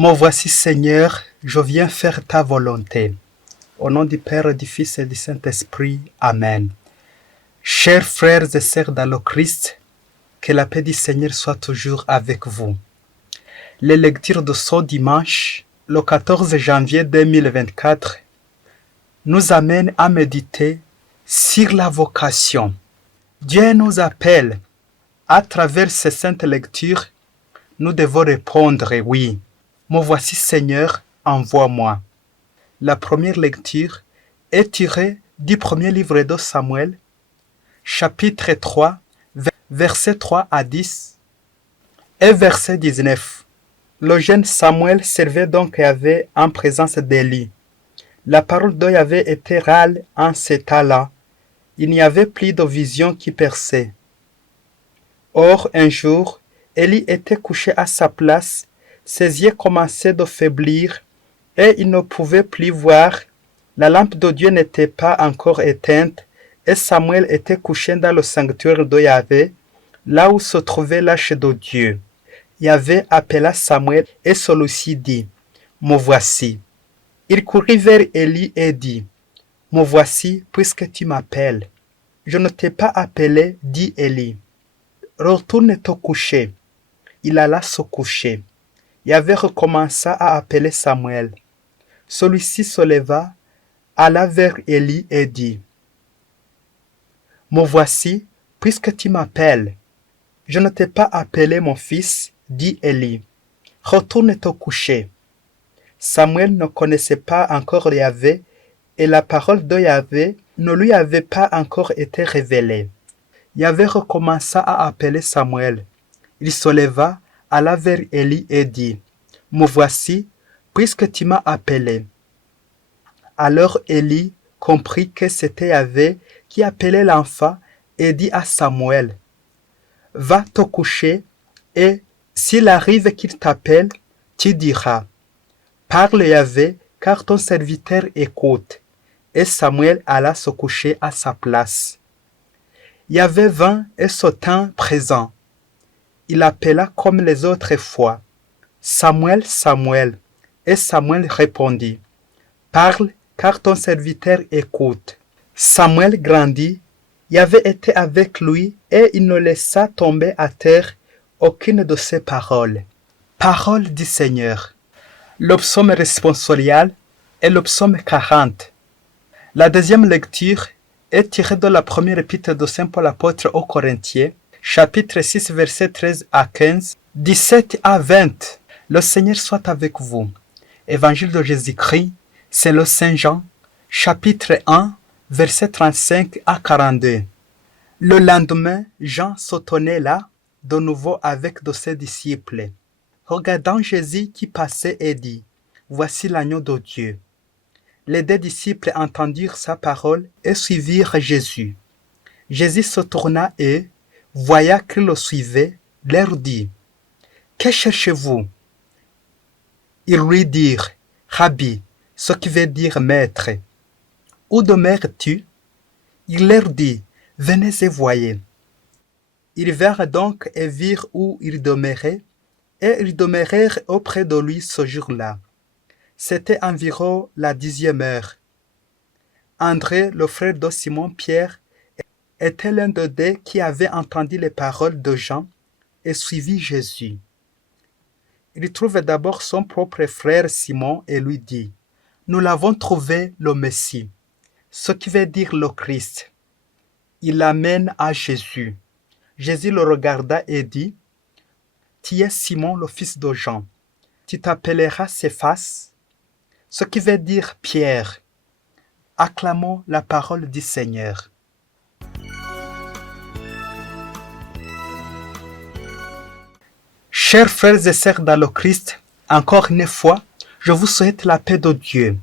Me voici Seigneur, je viens faire ta volonté. Au nom du Père, du Fils et du Saint-Esprit. Amen. Chers frères et sœurs dans le Christ, que la paix du Seigneur soit toujours avec vous. Les lectures de ce dimanche, le 14 janvier 2024, nous amènent à méditer sur la vocation. Dieu nous appelle. À travers ces saintes lectures, nous devons répondre oui. Me voici Seigneur, envoie-moi. La première lecture est tirée du premier livre de Samuel, chapitre 3, versets 3 à 10 et verset 19. Le jeune Samuel servait donc Yahvé en présence d'Élie. La parole de Yahvé était râle en ces temps-là. Il n'y avait plus de vision qui perçait. Or, un jour, Élie était couché à sa place, ses yeux commençaient de faiblir et il ne pouvait plus voir. La lampe de Dieu n'était pas encore éteinte et Samuel était couché dans le sanctuaire de Yahvé, là où se trouvait l'arche de Dieu. Yahvé appela Samuel et celui-ci dit, « Me voici. » Il courut vers Élie et dit, « Me voici puisque tu m'appelles. » « Je ne t'ai pas appelé, dit Élie. Retourne te coucher. » Il alla se coucher. Yahvé recommença à appeler Samuel. Celui-ci se leva, alla vers Élie et dit, « Me voici, puisque tu m'appelles. Je ne t'ai pas appelé mon fils, dit Élie. Retourne te coucher. » Samuel ne connaissait pas encore Yahvé et la parole de Yahvé ne lui avait pas encore été révélée. Yahvé recommença à appeler Samuel. Il se leva, alla vers Élie et dit, « Me voici, puisque tu m'as appelé. » Alors Élie comprit que c'était Yahvé qui appelait l'enfant et dit à Samuel, « Va te coucher et s'il arrive qu'il t'appelle, tu diras, « Parle Yahvé, car ton serviteur écoute. » Et Samuel alla se coucher à sa place. Yahvé vint et se tint présent. Il appela comme les autres fois, « Samuel, Samuel. » Et Samuel répondit, « Parle, car ton serviteur écoute. » Samuel grandit, Yahvé était avec lui et il ne laissa tomber à terre aucune de ses paroles. Parole du Seigneur. Le psaume responsorial est le psaume 40. La deuxième lecture est tirée de la première épître de Saint Paul apôtre aux Corinthiens, chapitre 6, versets 13 à 15, 17 à 20. Le Seigneur soit avec vous. Évangile de Jésus-Christ, c'est le Saint Jean, chapitre 1, versets 35 à 42. Le lendemain, Jean se tenait là, de nouveau avec de ses disciples. Regardant Jésus qui passait et dit, « Voici l'agneau de Dieu. » Les deux disciples entendirent sa parole et suivirent Jésus. Jésus se tourna et, voyant qu'ils le suivaient, leur dit, « Que cherchez-vous » Ils lui dirent, « Rabbi », ce qui veut dire maître. « Où demeures-tu » Il leur dit, « Venez et voyez. » Ils vinrent donc et virent où il demeurait, et ils demeurèrent auprès de lui ce jour-là. C'était environ la 10e heure. André, le frère de Simon-Pierre, était l'un de deux qui avait entendu les paroles de Jean et suivi Jésus. Il trouve d'abord son propre frère Simon et lui dit, « Nous l'avons trouvé le Messie, ce qui veut dire le Christ. » Il l'amène à Jésus. Jésus le regarda et dit, « Tu es Simon, le fils de Jean. Tu t'appelleras Céphas, ce qui veut dire Pierre. » Acclamons la parole du Seigneur. Chers frères et sœurs dans le Christ, encore une fois, je vous souhaite la paix de Dieu.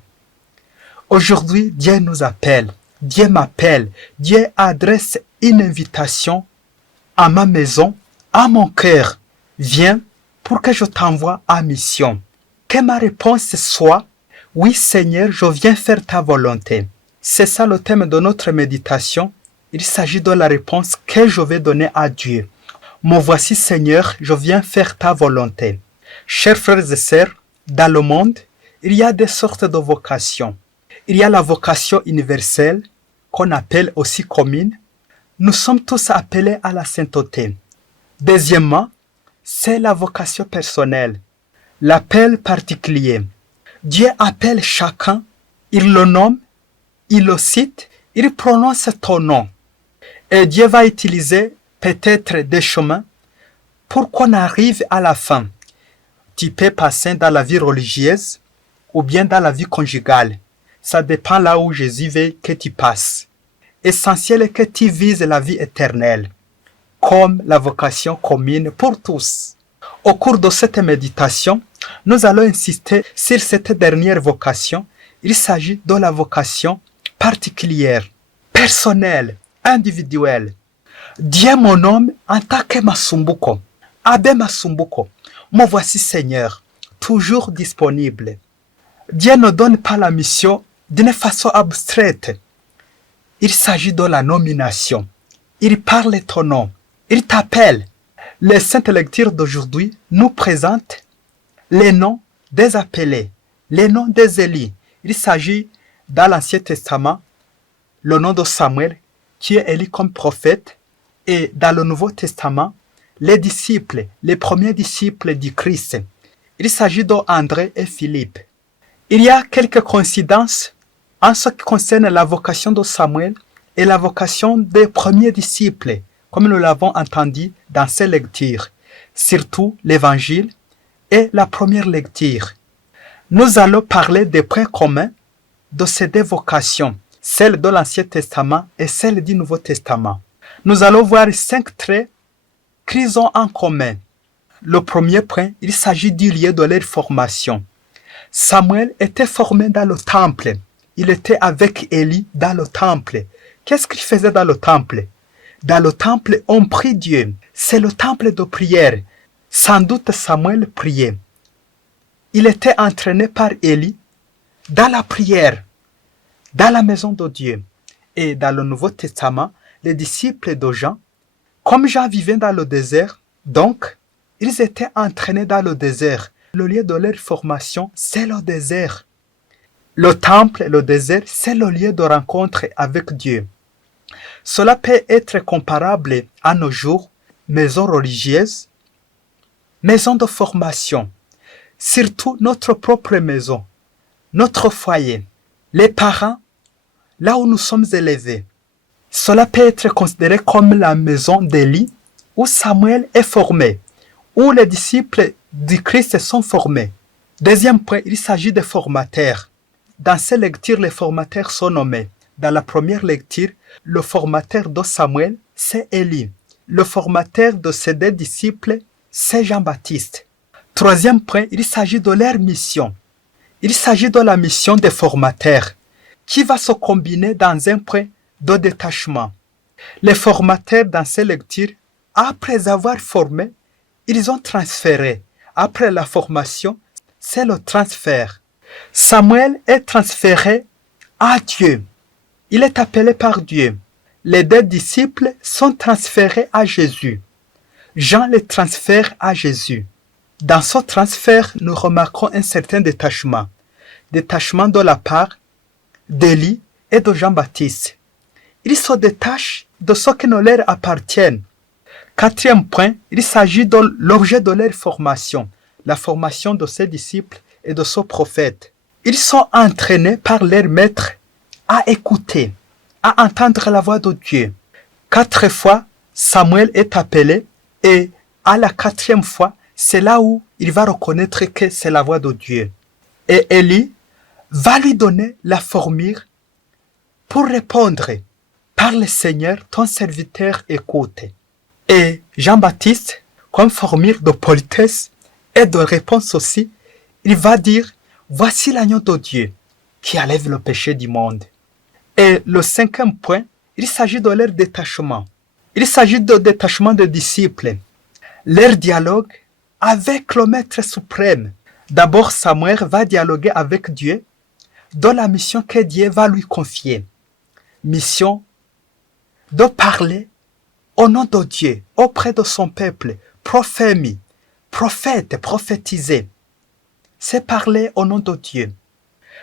Aujourd'hui, Dieu nous appelle, Dieu m'appelle, Dieu adresse une invitation à ma maison, à mon cœur. Viens pour que je t'envoie en mission. Que ma réponse soit, oui Seigneur, je viens faire ta volonté. C'est ça le thème de notre méditation. Il s'agit de la réponse que je vais donner à Dieu. Me voici Seigneur, je viens faire ta volonté. Chers frères et sœurs, Dans le monde, il y a des sortes de vocations. Il y a la vocation universelle, qu'on appelle aussi commune. Nous sommes tous appelés à la sainteté. Deuxièmement, c'est la vocation personnelle, l'appel particulier. Dieu appelle chacun, il le nomme, il le cite, il prononce ton nom. Et Dieu va utiliser peut-être des chemins pour qu'on arrive à la fin. Tu peux passer dans la vie religieuse ou bien dans la vie conjugale. Ça dépend là où Jésus veut que tu passes. Essentiel est que tu vises la vie éternelle, comme la vocation commune pour tous. Au cours de cette méditation, nous allons insister sur cette dernière vocation. Il s'agit de la vocation particulière, personnelle, individuelle. Dieu mon homme en tant que Masumbuko. Abbé Masumbuko, me voici Seigneur, toujours disponible. Dieu ne donne pas la mission d'une façon abstraite. Il s'agit de la nomination. Il parle ton nom. Il t'appelle. Les saintes lectures d'aujourd'hui nous présentent les noms des appelés, les noms des élus. Il s'agit dans l'Ancien Testament, le nom de Samuel, qui est élu comme prophète, et dans le Nouveau Testament, les disciples, les premiers disciples du Christ. Il s'agit d'André et Philippe. Il y a quelques coïncidences en ce qui concerne la vocation de Samuel et la vocation des premiers disciples, comme nous l'avons entendu dans ces lectures, surtout l'Évangile et la première lecture. Nous allons parler des points communs de ces deux vocations, celle de l'Ancien Testament et celle du Nouveau Testament. Nous allons voir 5 traits qu'ils ont en commun. Le premier point, il s'agit du lieu de leur formation. Samuel était formé dans le temple. Il était avec Élie dans le temple. Qu'est-ce qu'il faisait dans le temple? Dans le temple, on prie Dieu. C'est le temple de prière. Sans doute Samuel priait. Il était entraîné par Élie dans la prière, dans la maison de Dieu. Et dans le Nouveau Testament, les disciples de Jean, comme Jean vivait dans le désert, donc, ils étaient entraînés dans le désert. Le lieu de leur formation, c'est le désert. Le temple, le désert, c'est le lieu de rencontre avec Dieu. Cela peut être comparable à nos jours, maison religieuse, maison de formation, surtout notre propre maison, notre foyer, les parents, là où nous sommes élevés. Cela peut être considéré comme la maison d'Élie où Samuel est formé, où les disciples du Christ sont formés. Deuxième point, il s'agit de formateurs. Dans ces lectures, les formateurs sont nommés. Dans la première lecture, le formateur de Samuel, c'est Élie. Le formateur de ses deux disciples, c'est Jean-Baptiste. Troisième point, il s'agit de leur mission. Il s'agit de la mission des formateurs, qui va se combiner dans un point de détachement. Les formateurs dans ces lectures, après avoir formé, ils ont transféré. Après la formation, c'est le transfert. Samuel est transféré à Dieu. Il est appelé par Dieu. Les deux disciples sont transférés à Jésus. Jean les transfère à Jésus. Dans ce transfert, nous remarquons un certain détachement. Détachement de la part d'Élie et de Jean-Baptiste. Ils se détachent de ce qui ne leur appartient. Quatrième point, il s'agit de l'objet de leur formation, la formation de ces disciples et de ce prophète. Ils sont entraînés par leur maître à écouter, à entendre la voix de Dieu. 4 fois, Samuel est appelé et à la 4e fois, c'est là où il va reconnaître que c'est la voix de Dieu. Et Élie va lui donner la formule pour répondre. Parle Seigneur, ton serviteur écoute. Et Jean-Baptiste, comme formule de politesse et de réponse aussi, il va dire, voici l'agneau de Dieu qui enlève le péché du monde. Et le 5e point, il s'agit de leur détachement. Il s'agit de détachement des disciples. Leur dialogue avec le Maître suprême. D'abord, Samuel va dialoguer avec Dieu dans la mission que Dieu va lui confier. Mission de parler au nom de Dieu, auprès de son peuple, prophète, prophétiser. c'est parler au nom de Dieu.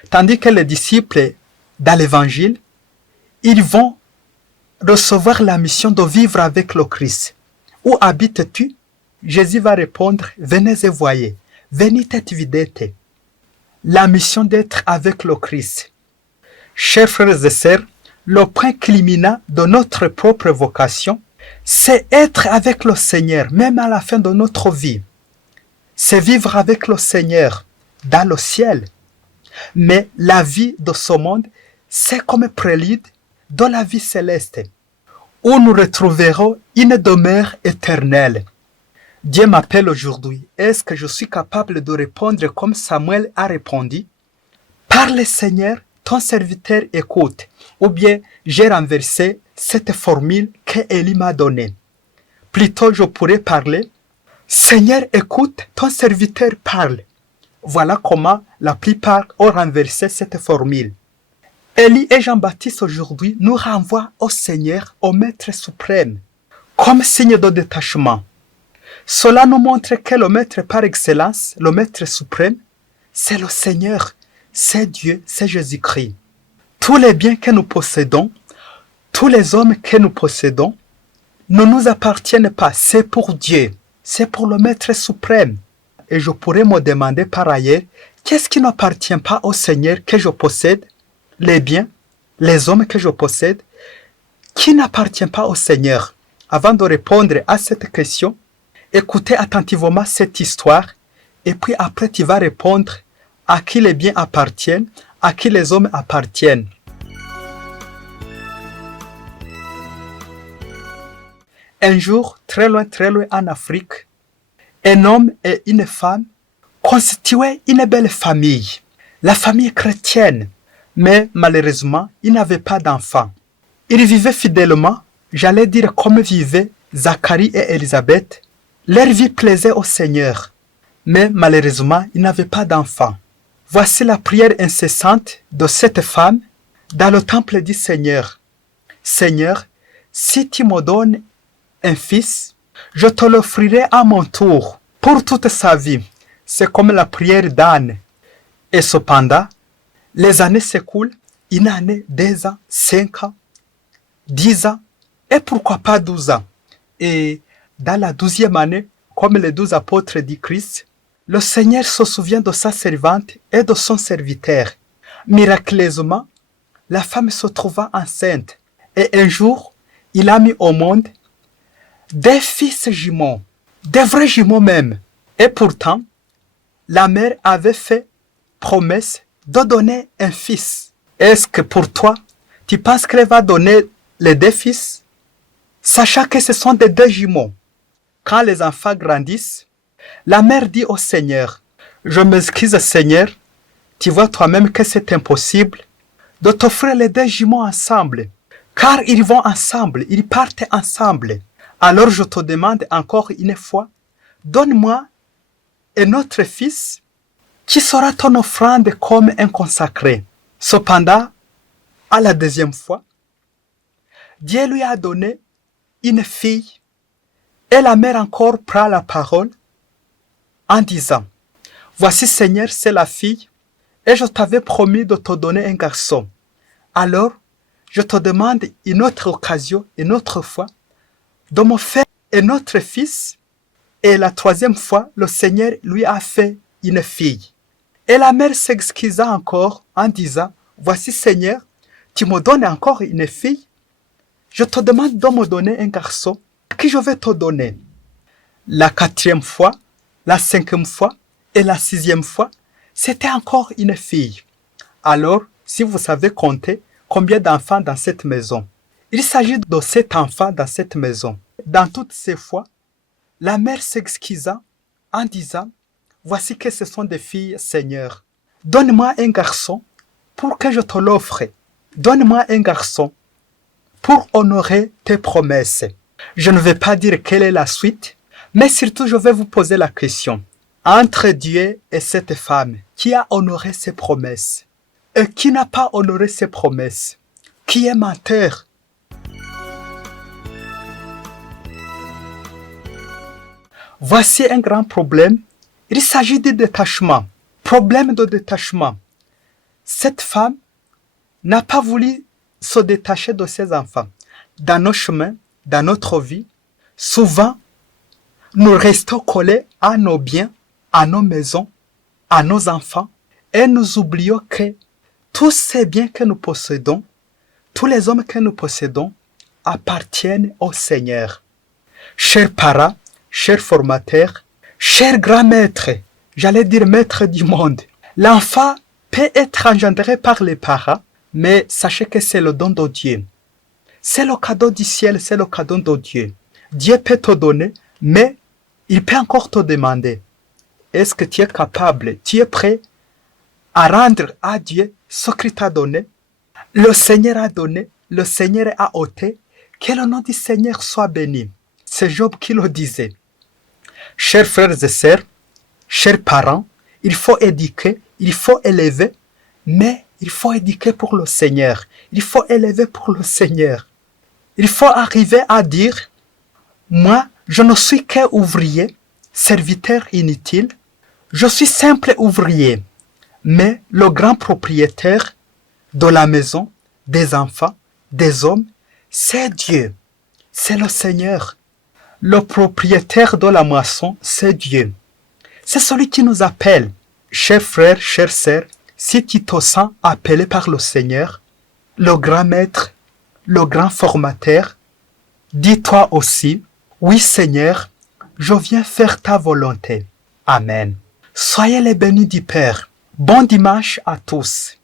Tandis que les disciples, dans l'évangile, ils vont recevoir la mission de vivre avec le Christ. Où habites-tu? Jésus va répondre, venez et voyez. Venite et videte. La mission d'être avec le Christ. Chers frères et sœurs, le point culminant de notre propre vocation, c'est être avec le Seigneur, même à la fin de notre vie. C'est vivre avec le Seigneur dans le ciel. Mais la vie de ce monde, c'est comme un prélude de la vie céleste, où nous retrouverons une demeure éternelle. Dieu m'appelle aujourd'hui. Est-ce que je suis capable de répondre comme Samuel a répondu? Parle Seigneur, ton serviteur écoute. Ou bien j'ai renversé cette formule qu'Élie m'a donnée. Plutôt je pourrais parler, Seigneur écoute, ton serviteur parle. Voilà comment la plupart ont renversé cette formule. Élie et Jean-Baptiste aujourd'hui nous renvoient au Seigneur, au Maître suprême, comme signe de détachement. Cela nous montre que le Maître par excellence, le Maître suprême, c'est le Seigneur, c'est Dieu, c'est Jésus-Christ. Tous les biens que nous possédons, tous les hommes que nous possédons, ne nous appartiennent pas, c'est pour Dieu, c'est pour le Maître suprême. Et je pourrais me demander par ailleurs, qu'est-ce qui n'appartient pas au Seigneur que je possède? Les biens, les hommes que je possède, qui n'appartient pas au Seigneur? Avant de répondre à cette question, écoutez attentivement cette histoire et puis après tu vas répondre à qui les biens appartiennent, à qui les hommes appartiennent. Un jour, très loin en Afrique, un homme et une femme constituaient une belle famille, la famille chrétienne, mais malheureusement, ils n'avaient pas d'enfants. Ils vivaient fidèlement, j'allais dire comme vivaient Zacharie et Élisabeth. Leur vie plaisait au Seigneur, mais malheureusement, ils n'avaient pas d'enfants. Voici la prière incessante de cette femme dans le temple du Seigneur. Seigneur, si tu me donnes un fils, je te l'offrirai à mon tour pour toute sa vie. C'est comme la prière d'Anne. Et cependant, les années s'écoulent, une année, 2 ans, 5 ans, 10 ans, et pourquoi pas 12 ans. Et dans la 12e année, comme les 12 apôtres du Christ, le Seigneur se souvient de sa servante et de son serviteur. Miraculeusement, la femme se trouva enceinte. Et un jour, il a mis au monde des fils jumeaux, des vrais jumeaux même. Et pourtant, la mère avait fait promesse de donner un fils. Est-ce que pour toi, tu penses qu'elle va donner les 2 fils, sachant que ce sont des 2 jumeaux? Quand les enfants grandissent, la mère dit au Seigneur, je m'excuse Seigneur, tu vois toi-même que c'est impossible de t'offrir les 2 jumeaux ensemble, car ils vont ensemble, ils partent ensemble. Alors je te demande encore une fois, donne-moi un autre fils qui sera ton offrande comme un consacré. Cependant, à la 2e fois, Dieu lui a donné une fille et la mère encore prend la parole en disant, voici Seigneur, c'est la fille et je t'avais promis de te donner un garçon. Alors, je te demande une autre occasion, une autre fois, de me faire un autre fils. Et la 3e fois, le Seigneur lui a fait une fille. Et la mère s'excusa encore en disant, voici Seigneur, tu me donnes encore une fille. Je te demande de me donner un garçon que je vais te donner. La 4e fois, la 5e fois et la 6e fois, c'était encore une fille. Alors, si vous savez compter combien d'enfants dans cette maison, il s'agit de 7 enfants dans cette maison. Dans toutes ces fois, la mère s'excusa en disant, voici que ce sont des filles, Seigneur. Donne-moi un garçon pour que je te l'offre. Donne-moi un garçon pour honorer tes promesses. Je ne vais pas dire quelle est la suite, mais surtout je vais vous poser la question. Entre Dieu et cette femme, qui a honoré ses promesses et qui n'a pas honoré ses promesses? Qui est menteur? Voici un grand problème. Il s'agit du détachement. Problème de détachement. Cette femme n'a pas voulu se détacher de ses enfants. Dans nos chemins, dans notre vie, souvent, nous restons collés à nos biens, à nos maisons, à nos enfants, et nous oublions que tous ces biens que nous possédons, tous les hommes que nous possédons, appartiennent au Seigneur. Chers parents, chers formateurs, chers grands maîtres, j'allais dire maîtres du monde, l'enfant peut être engendré par les parents, mais sachez que c'est le don de Dieu. C'est le cadeau du ciel, c'est le cadeau de Dieu. Dieu peut te donner, mais il peut encore te demander, est-ce que tu es capable, tu es prêt à rendre à Dieu ce qu'il t'a donné? Le Seigneur a donné, le Seigneur a ôté, que le nom du Seigneur soit béni. C'est Job qui le disait. Chers frères et sœurs, chers parents, il faut éduquer, il faut élever, mais il faut éduquer pour le Seigneur. Il faut élever pour le Seigneur. Il faut arriver à dire, moi, je ne suis qu'ouvrier, serviteur inutile, je suis simple ouvrier, mais le grand propriétaire de la maison, des enfants, des hommes, c'est Dieu, c'est le Seigneur. Le propriétaire de la moisson, c'est Dieu. C'est celui qui nous appelle. Chers frères, chères sœurs, si tu te sens appelé par le Seigneur, le grand maître, le grand formateur, dis-toi aussi, oui Seigneur, je viens faire ta volonté. Amen. Soyez les bénis du Père. Bon dimanche à tous.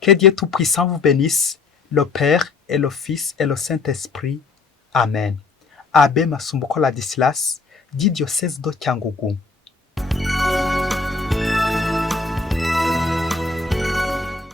Que Dieu Tout-Puissant vous bénisse, le Père et le Fils et le Saint-Esprit. Amen. Abbé Masumbuko Ladislas, du diocèse de Cyangugu.